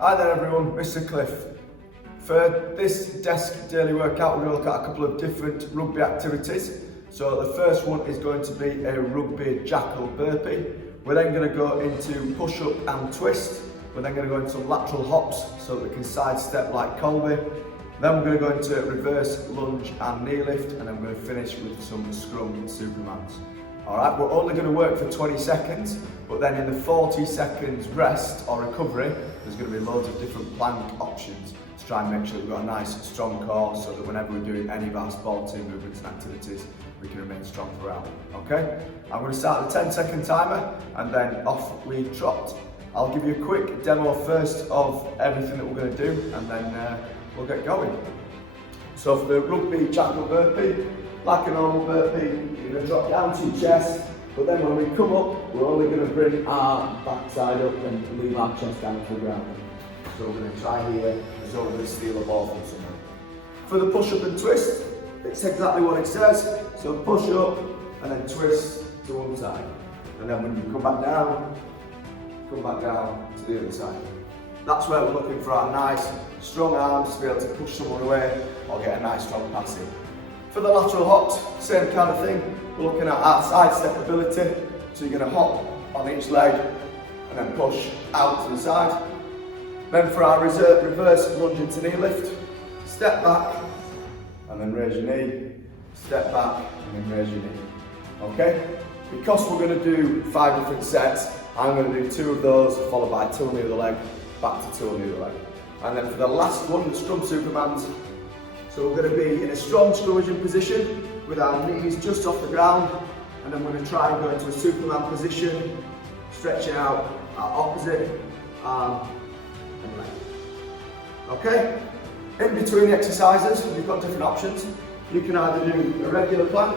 Hi there everyone, Mr. Cliff. For this desk daily workout, we're going to look at a couple of different rugby activities. So the first one is going to be a rugby jackal burpee. We're then going to go into push up and twist. We're then going to go into lateral hops so that we can sidestep like Colby. Then we're going to go into reverse lunge and knee lift, and then we're going to finish with some scrum supermans. Alright, we're only going to work for 20 seconds, but then in the 40 seconds rest or recovery, there's going to be loads of different plank options to try and make sure we've got a nice strong core so that whenever we're doing any of our sporting movements and activities, we can remain strong throughout. Okay? I'm going to start the 10-second timer and then off we trot. I'll give you a quick demo first of everything that we're going to do, and then we'll get going. So for the rugby jackal burpee, like a normal burpee, you're going to drop down to your chest, but then when we come up, we're only going to bring our backside up and leave our chest down to the ground. So we're going to try here as though we're going to steal a ball from someone. For the push up and twist, it's exactly what it says. So push up and then twist to one side. And then when you come back down to the other side. That's where we're looking for our nice, strong arms to be able to push someone away or get a nice, strong pass in. For the lateral hops, same kind of thing. We're looking at our side step ability. So you're going to hop on each leg and then push out to the side. Then for our reverse lunge into knee lift, step back and then raise your knee, step back and then raise your knee. Okay? Because we're going to do 5 different sets, I'm going to do 2 of those followed by 2 on the other leg, back to 2 on the other leg. And then for the last one, the scrum supermans, so we're going to be in a strong scrummaging position with our knees just off the ground, and then we're going to try and go into a superman position, stretching out our opposite arm and leg. Okay? In between the exercises, we've got different options. You can either do a regular plank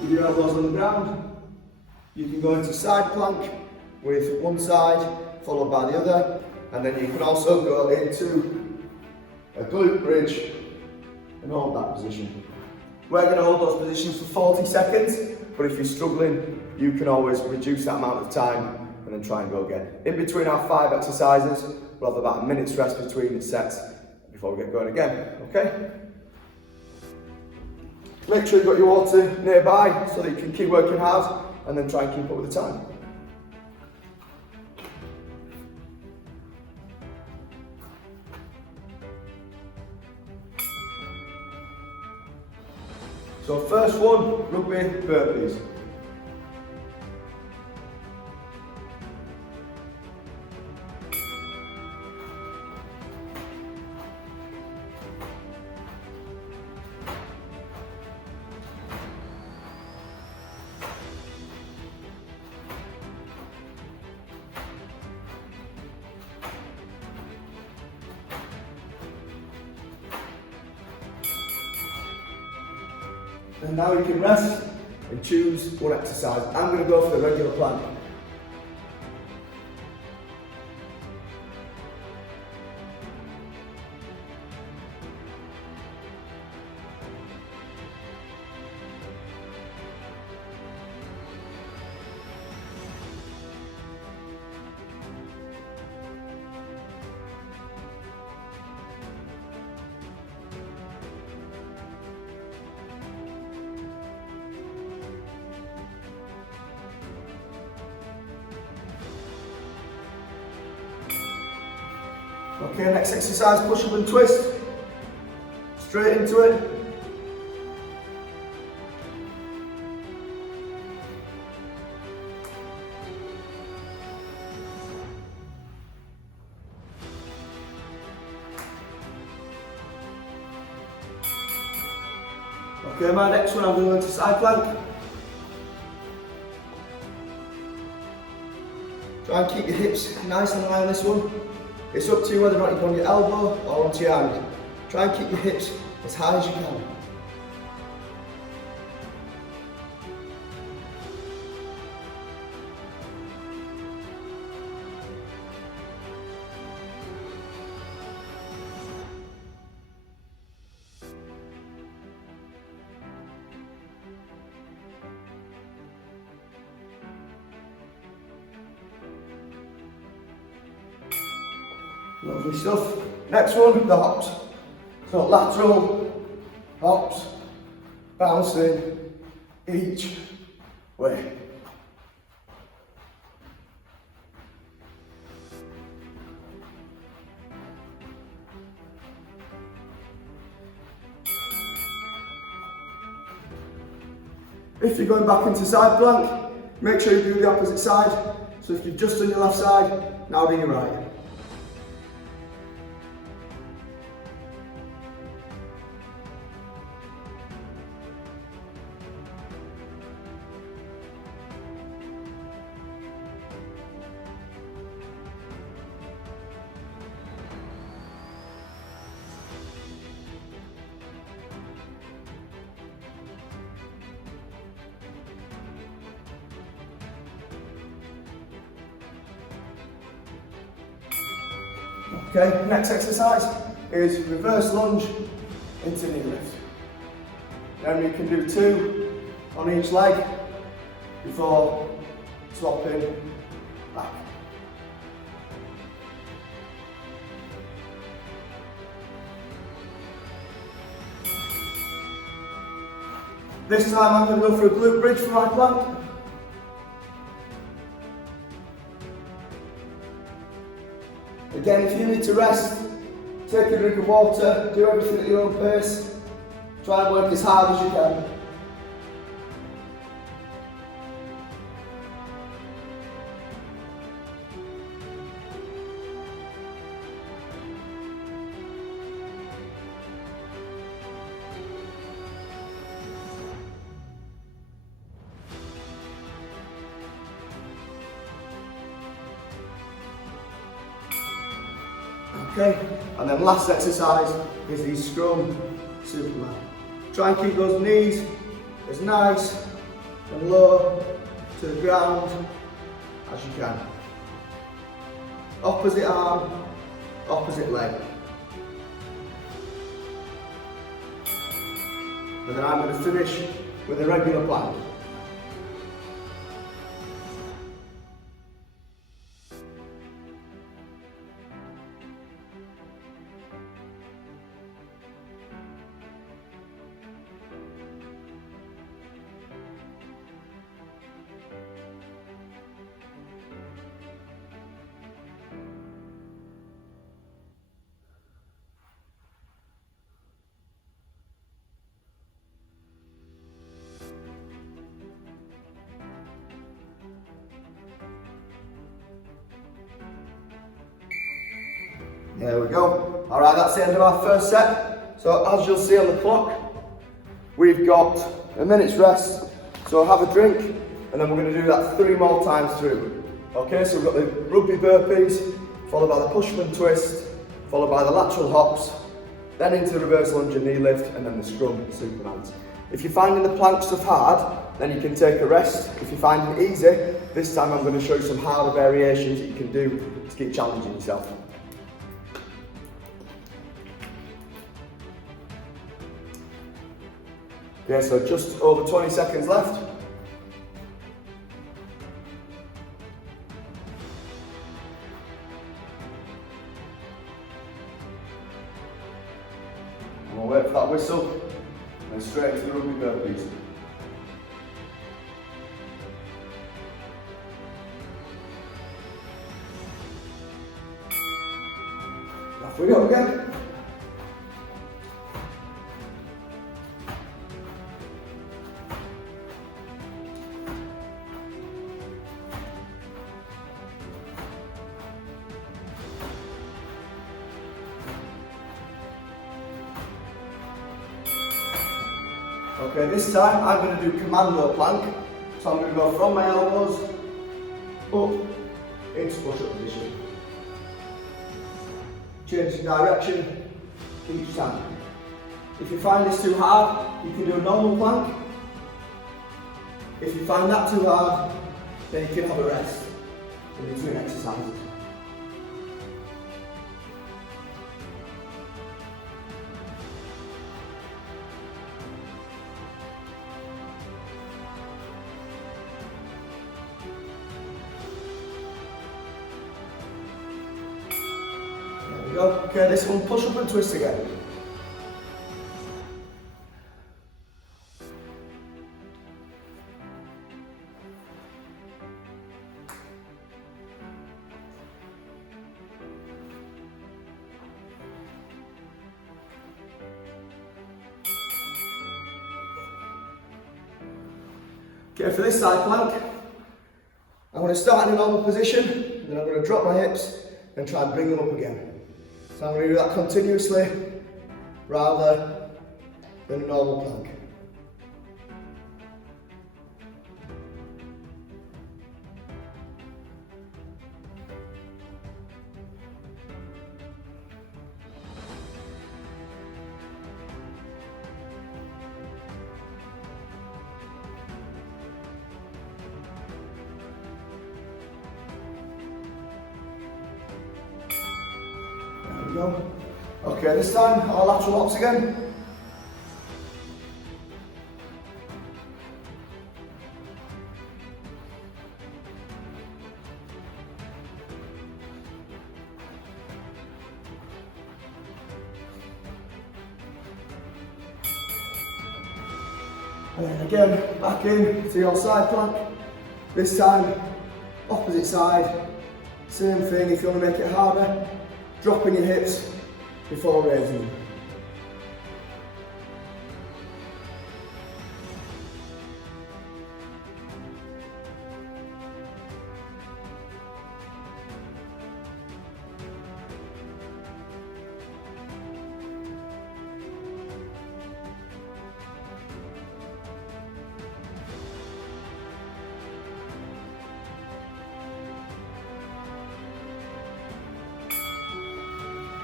with your elbows on the ground. You can go into side plank with one side followed by the other, and then you can also go into a glute bridge and hold that position. We're going to hold those positions for 40 seconds, but if you're struggling, you can always reduce that amount of time and then try and go again. In between our 5 exercises, we'll have about a minute's rest between the sets before we get going again, okay? Make sure you've got your water nearby so that you can keep working hard and then try and keep up with the time. So first one, rugby burpees. And now you can rest and choose one exercise. I'm going to go for the regular plank. Okay, next exercise, push up and twist. Straight into it. Okay, my next one, I'm going to go into side plank. Try and keep your hips nice and high on this one. It's up to you whether or not you go on your elbow or onto your hand. Try and keep your hips as high as you can. Lovely stuff. Next one, the hops. So lateral, hops, bouncing each way. If you're going back into side plank, make sure you do the opposite side. So if you've just done your left side, now do your right. Okay, next exercise is reverse lunge into knee lift. Then we can do 2 on each leg before swapping back. This time I'm going to go for a glute bridge for my plank. Again, if you need to rest, take a drink of water, do everything at your own pace. Try and work as hard as you can. Okay, and then last exercise is the scrum Superman. Try and keep those knees as nice and low to the ground as you can. Opposite arm, opposite leg. And then I'm going to finish with a regular plank. There we go. All right, that's the end of our first set. So as you'll see on the clock, we've got a minute's rest. So have a drink, and then we're going to do that 3 more times through. Okay, so we've got the rugby burpees, followed by the pushman twist, followed by the lateral hops, then into the reverse lunge and knee lift, and then the scrum Supermans. If you're finding the plank stuff hard, then you can take a rest. If you're finding it easy, this time I'm going to show you some harder variations that you can do to keep challenging yourself. Okay, so just over 20 seconds left. And we'll wait for that whistle and straight to the rugby burpees. Off we go again. Okay, this time I'm going to do commando plank. So I'm going to go from my elbows up into push-up position. Changing direction each time. If you find this too hard, you can do a normal plank. If you find that too hard, then you can have a rest in between exercises. go. Okay, this one, push up and twist again. Okay, for this side plank, I'm going to start in a normal position, then I'm going to drop my hips and try and bring them up again. So I'm going to do that continuously rather than a normal plank. Go. Okay, this time our lateral hops again. And then again, back in to your side plank. This time, opposite side. Same thing, if you want to make it harder, dropping your hips before raising them.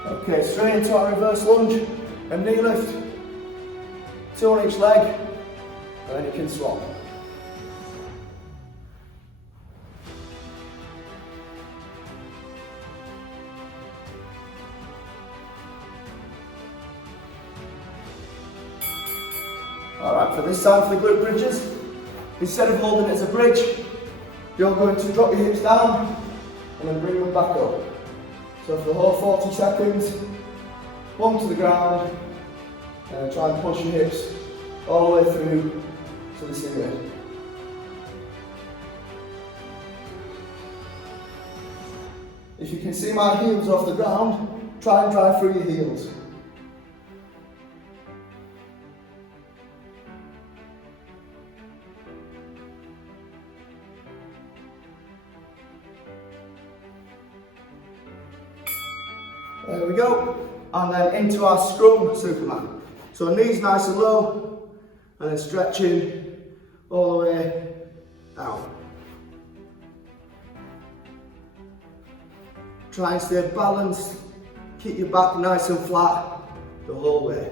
Okay, straight into our reverse lunge and knee lift. 2 on each leg, and then you can swap. Alright, for this time for the glute bridges, instead of holding it as a bridge, you're going to drop your hips down and then bring them back up. So for the whole 40 seconds, bum to the ground, and try and push your hips all the way through to the ceiling. If you can see my heels off the ground, try and drive through your heels. There we go, and then into our scrum Superman. So knees nice and low, and then stretching all the way down. Try and stay balanced, keep your back nice and flat the whole way.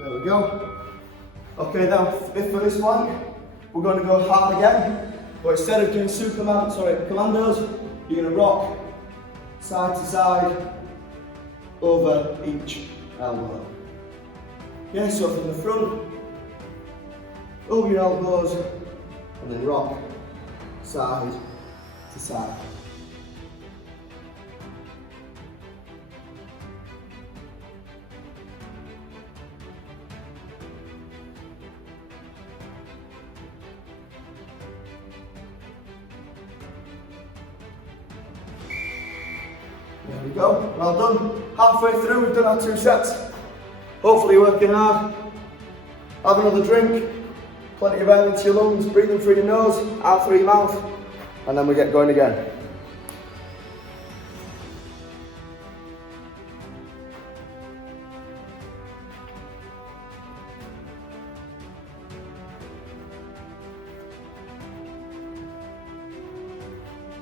There we go. Okay, now for this one, we're going to go hard again, but instead of doing commandos, you're going to rock side to side over each elbow. Yeah, so from the front, over your elbows, and then rock side to side. There we go, well done. Halfway through, we've done our 2 sets. Hopefully you're working hard. Have another drink, plenty of air into your lungs, breathe in through your nose, out through your mouth, and then we get going again.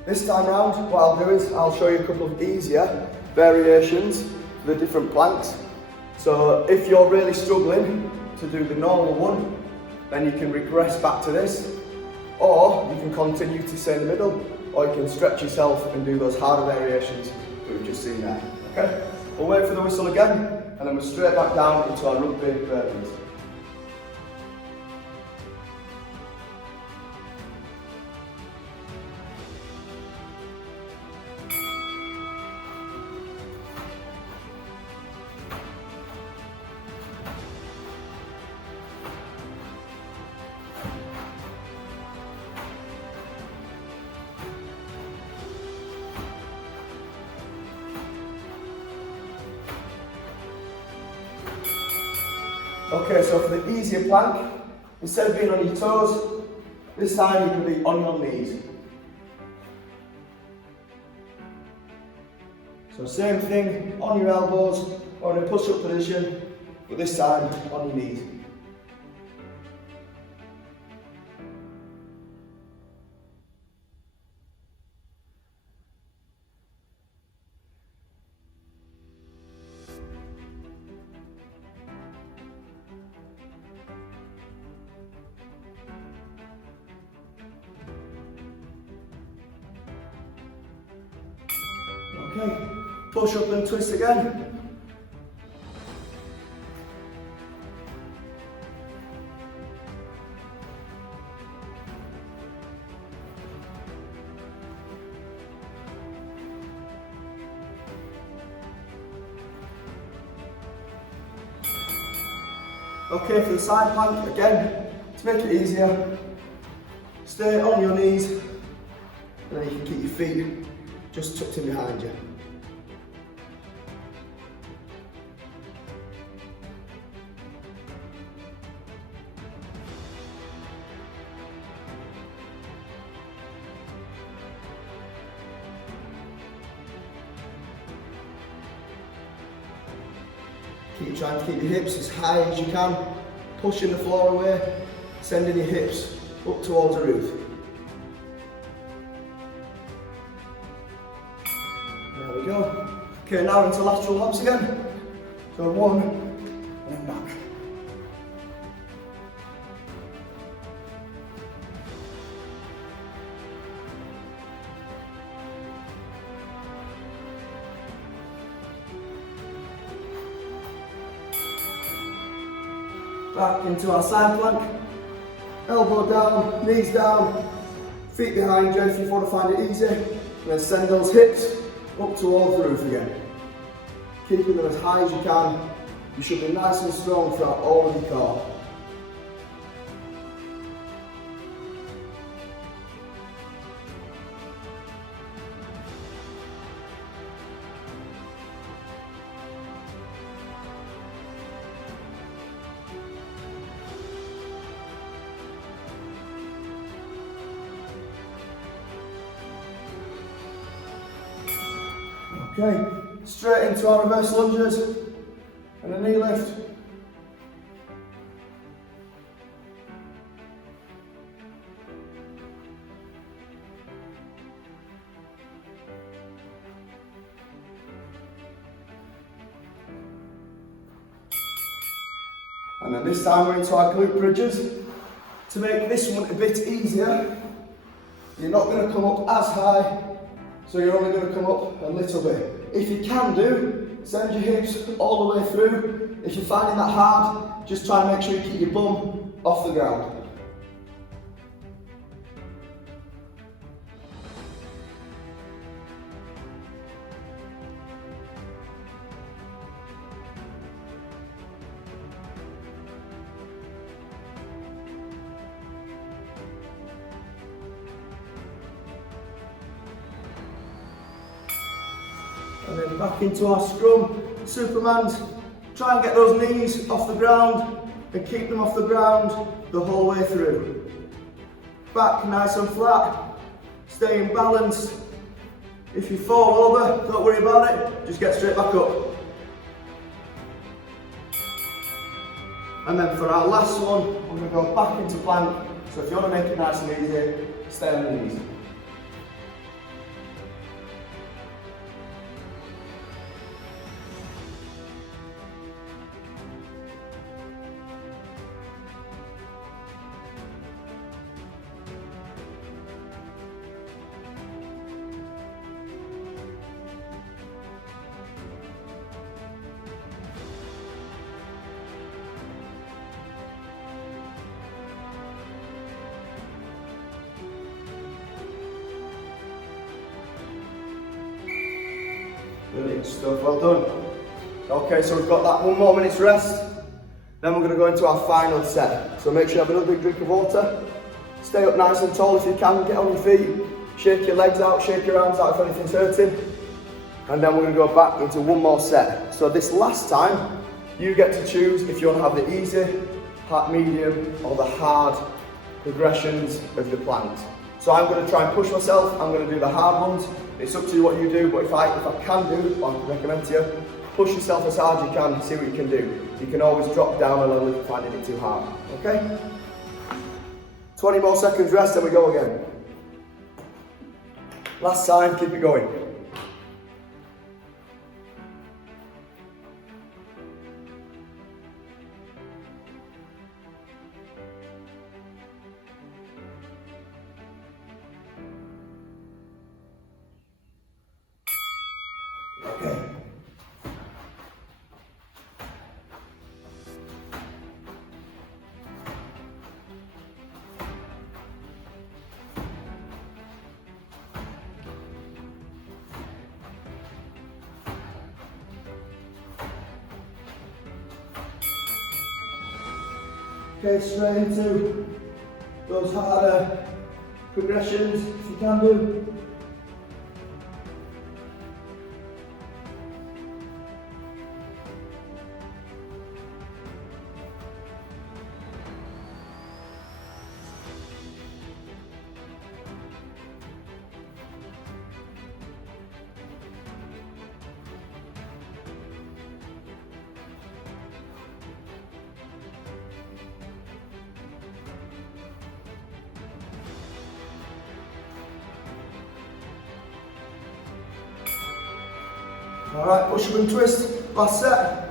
This time round, what I'll do is I'll show you a couple of easier variations for the different planks. So if you're really struggling to do the normal one, then you can regress back to this, or you can continue to stay in the middle, or you can stretch yourself and do those harder variations that we've just seen there. Okay? We'll wait for the whistle again, and then we're straight back down into our rugby burpees. Okay, so for the easier plank, instead of being on your toes, this time you can be on your knees. So same thing, on your elbows or in a push-up position, but this time on your knees. Okay, push up and twist again. Okay, for the side plank, again, to make it easier, stay on your knees, and then you can keep your feet just tucked in behind you. Keep trying to keep your hips as high as you can, pushing the floor away, sending your hips up towards the roof. There we go. Okay, now into lateral hops again. So one, and then back. Back into our side plank, elbow down, knees down, feet behind you if you want to find it easy, and then send those hips up towards the roof again. Keeping them as high as you can. You should be nice and strong throughout all of your core. Okay, straight into our reverse lunges and a knee lift. And then this time we're into our glute bridges. To make this one a bit easier, you're not going to come up as high, so you're only going to come up a little bit. If you can do, send your hips all the way through. If you're finding that hard, just try and make sure you keep your bum off the ground. And then back into our scrum, Supermans. Try and get those knees off the ground and keep them off the ground the whole way through. Back nice and flat, staying balanced. If you fall over, don't worry about it, just get straight back up. And then for our last one, we're going to go back into plank. So if you want to make it nice and easy, stay on the knees. Brilliant stuff, well done. Okay, so we've got that 1 more minute's rest. Then we're going to go into our final set. So make sure you have another big drink of water. Stay up nice and tall if you can, get on your feet. Shake your legs out, shake your arms out if anything's hurting. And then we're going to go back into 1 more set. So this last time, You get to choose if you want to have the easy, medium, or the hard progressions of the planks. So I'm going to try and push myself. I'm going to do the hard ones. It's up to you what you do, but if I can do, I recommend to you, push yourself as hard as you can and see what you can do. You can always drop down a little if you're finding it too hard. Okay? 20 more seconds rest, then we go again. Last time, keep it going. Okay. Okay, straight into those harder progressions if you can do. Alright, push up and twist, last set.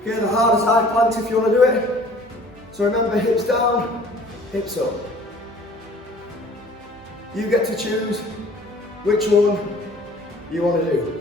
Okay, the hardest high planks if you want to do it. So remember, hips down, hips up. You get to choose which one you want to do.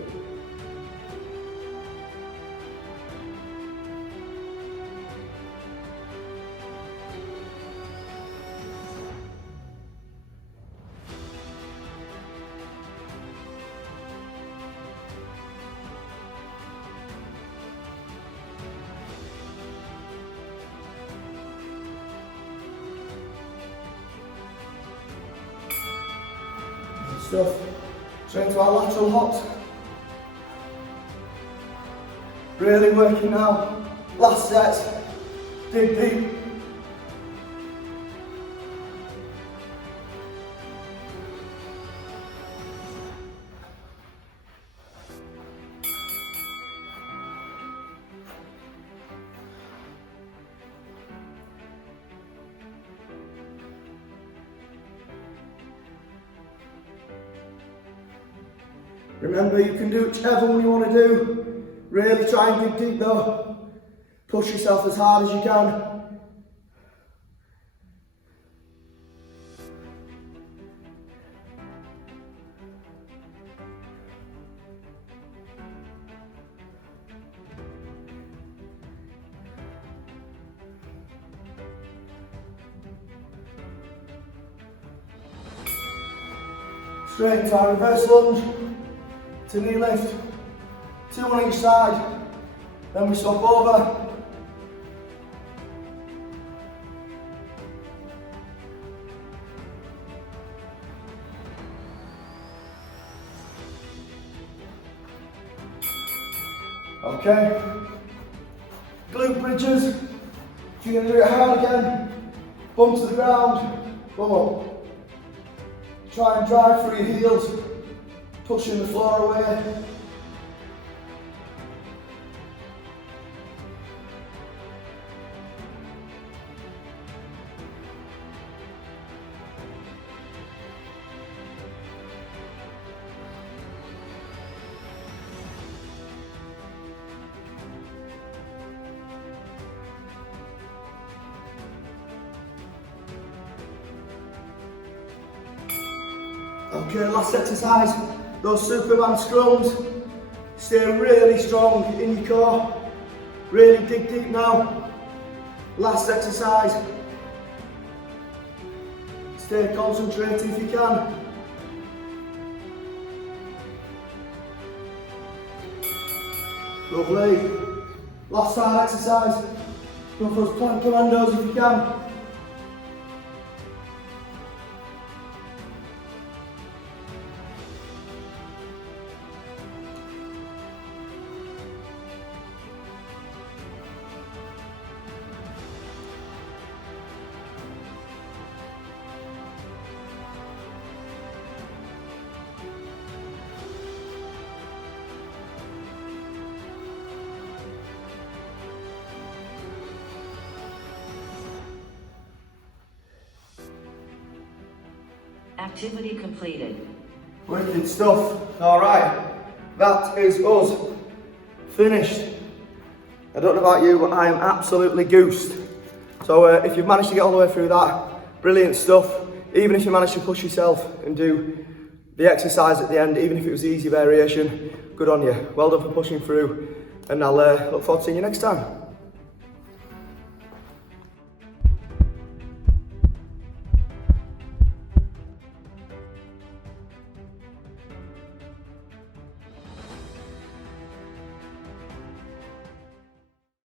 Stuff. Straight into our lateral hops. Really working now. Last set. Dig deep. Remember, you can do whichever one you want to do. Really try and dig deep though. Push yourself as hard as you can. Straight into our reverse lunge. To knee lift, 2 on each side, then we swap over. Okay, glute bridges, if you're going to do it hard again, bum to the ground, bum up. Try and drive through your heels. Pushing the floor away. Okay, last exercise. Those Superman scrums, stay really strong in your core, really dig deep now. Last exercise, stay concentrated if you can. Lovely. Last side exercise. Go for those plank commandos if you can. Activity completed. Wicked stuff. Alright, that is us finished. I don't know about you, but I am absolutely goosed. So if you've managed to get all the way through that, brilliant stuff. Even if you managed to push yourself and do the exercise at the end, even if it was the easy variation, good on you. Well done for pushing through, and I'll look forward to seeing you next time.